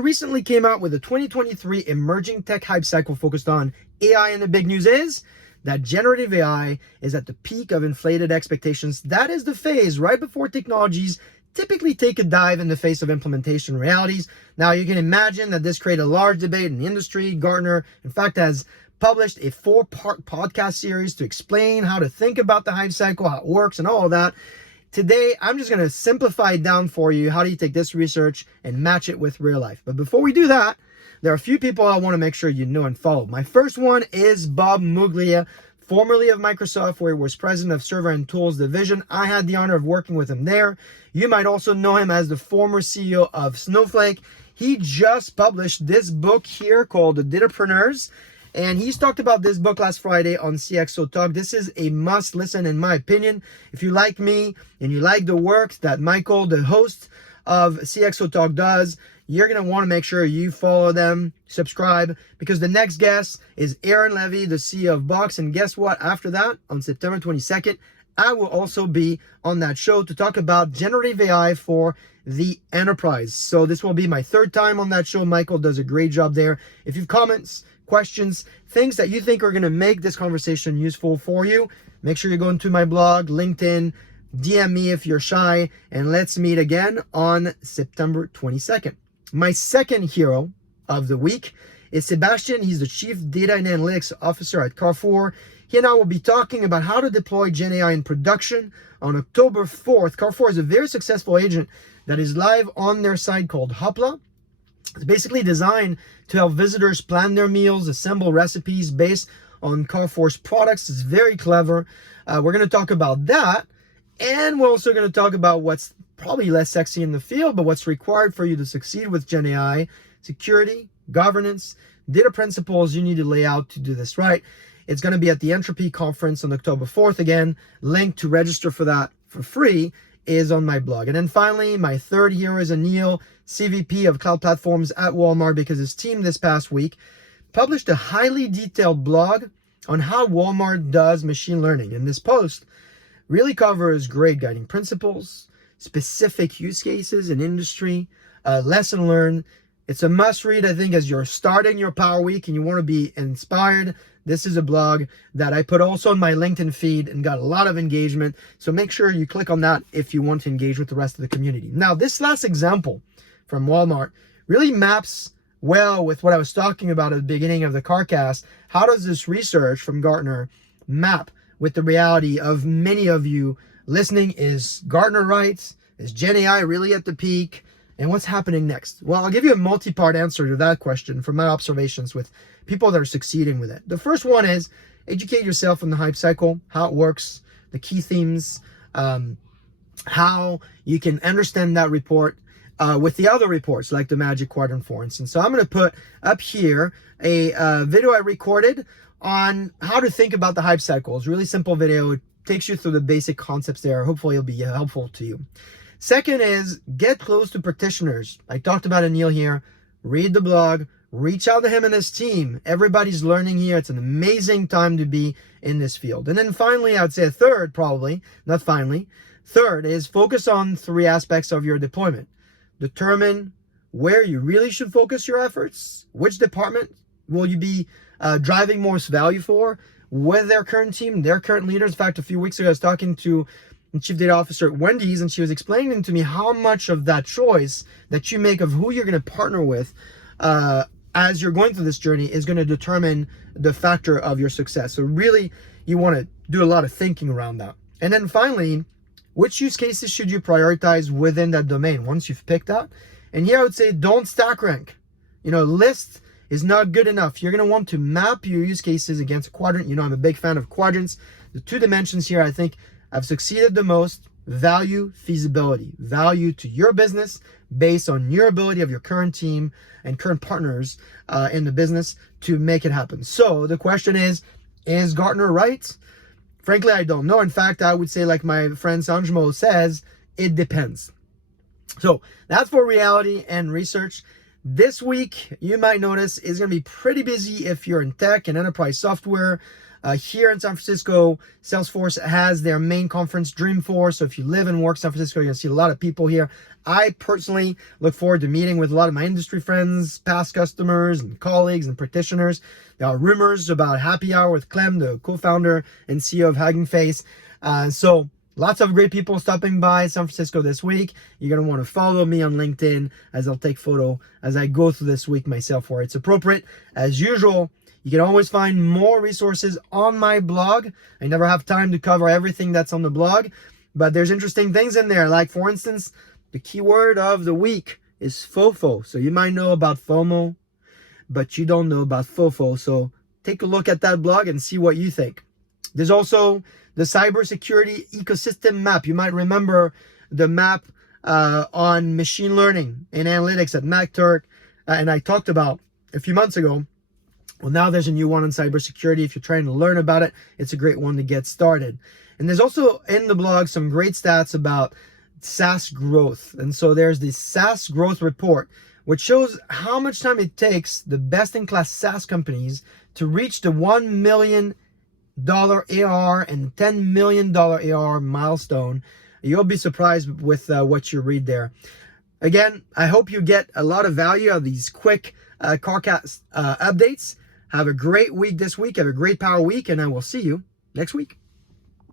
recently came out with a 2023 emerging tech hype cycle focused on AI, and the big news is that generative AI is at the peak of inflated expectations. That is the phase right before technologies typically take a dive in the face of implementation realities. Now, you can imagine that this created a large debate in the industry. Gartner, in fact, has published a 4-part podcast series to explain how to think about the hype cycle, how it works, and all of that. Today, I'm just going to simplify it down for you. How do you take this research and match it with real life? But before we do that, there are a few people I want to make sure you know and follow. My first one is Bob Muglia, formerly of Microsoft, where he was president of Server and Tools Division. I had the honor of working with him there. You might also know him as the former CEO of Snowflake. He just published this book here called The Datapreneurs, and he's talked about this book last Friday on CXO Talk. This is a must listen, in my opinion. If you like me and you like the work that Michael, the host of CXO Talk, does, you're going to want to make sure you follow them, subscribe, because the next guest is Aaron Levy, the CEO of Box. And guess what? After that, on September 22nd, I will also be on that show to talk about generative AI for the enterprise. So this will be my third time on that show. Michael does a great job there. If you have comments, questions, things that you think are going to make this conversation useful for you, make sure you go into my blog, LinkedIn, DM me if you're shy, and let's meet again on September 22nd. My second hero of the week is Sebastian. He's the Chief Data and Analytics Officer at Carrefour. He and I will be talking about how to deploy GenAI in production on October 4th. Carrefour is a very successful agent that is live on their site called Hopla. It's basically designed to help visitors plan their meals, assemble recipes based on Carrefour's products. It's very clever. We're going to talk about that. And we're also going to talk about what's probably less sexy in the field, but what's required for you to succeed with GenAI: security, governance, data principles you need to lay out to do this right. It's going to be at the Entropy Conference on October 4th. Again, link to register for that for free is on my blog. And then finally, my third hero is Anil, CVP of Cloud Platforms at Walmart, because his team this past week published a highly detailed blog on how Walmart does machine learning. And this post really covers great guiding principles, specific use cases in industry, lesson learned. It's a must read, I think, as you're starting your Power Week and you want to be inspired. This is a blog that I put also on my LinkedIn feed and got a lot of engagement. So make sure you click on that if you want to engage with the rest of the community. Now, this last example from Walmart really maps well with what I was talking about at the beginning of the CarCast. How does this research from Gartner map with the reality of many of you listening? Is Gartner right? Is GenAI really at the peak? And what's happening next? Well, I'll give you a multi-part answer to that question from my observations with people that are succeeding with it. The first one is educate yourself on the hype cycle, how it works, the key themes, how you can understand that report with the other reports like the Magic Quadrant, for instance. So I'm going to put up here a video I recorded on how to think about the hype cycle. It's a really simple video. It takes you through the basic concepts there. Hopefully it'll be helpful to you. Second is get close to practitioners. I talked about Anil here. Read the blog, reach out to him and his team. Everybody's learning here. It's an amazing time to be in this field. And then finally, I would say third is focus on 3 aspects of your deployment. Determine where you really should focus your efforts. Which department will you be driving most value for with their current team, their current leaders. In fact, a few weeks ago, I was talking to the Chief Data Officer at Wendy's, and she was explaining to me how much of that choice that you make of who you're going to partner with as you're going through this journey is going to determine the factor of your success. So really, you want to do a lot of thinking around that. And then finally, which use cases should you prioritize within that domain once you've picked that? And here I would say don't stack rank. List is not good enough. You're going to want to map your use cases against a quadrant. I'm a big fan of quadrants. The 2 dimensions here, I think, I've succeeded the most: value, feasibility, value to your business based on your ability of your current team and current partners in the business to make it happen. So the question is Gartner right? Frankly, I don't know. In fact, I would say, like my friend Sanjmo says, it depends. So that's for reality and research. This week, you might notice, is going to be pretty busy if you're in tech and enterprise software. Here in San Francisco, Salesforce has their main conference, Dreamforce. So if you live and work San Francisco, you're going to see a lot of people here. I personally look forward to meeting with a lot of my industry friends, past customers and colleagues and practitioners. There are rumors about happy hour with Clem, the co-founder and CEO of Hugging Face. So lots of great people stopping by San Francisco this week. You're going to want to follow me on LinkedIn as I'll take photo as I go through this week myself where it's appropriate. As usual, you can always find more resources on my blog. I never have time to cover everything that's on the blog, but there's interesting things in there. Like, for instance, the keyword of the week is FOFO. So you might know about FOMO, but you don't know about FOFO. So take a look at that blog and see what you think. There's also the CyberSecurity Ecosystem Map. You might remember the map on machine learning and analytics that Matt Turk and I talked about a few months ago. Well, now there's a new one on cybersecurity. If you're trying to learn about it, it's a great one to get started. And there's also in the blog some great stats about SaaS growth. And so there's the SaaS Growth Report, which shows how much time it takes the best-in-class SaaS companies to reach the $1 million ARR and $10 million ARR milestone. You'll be surprised with what you read there. Again, I hope you get a lot of value out of these quick CarCast updates. Have a great week this week. Have a great Power Week, and I will see you next week.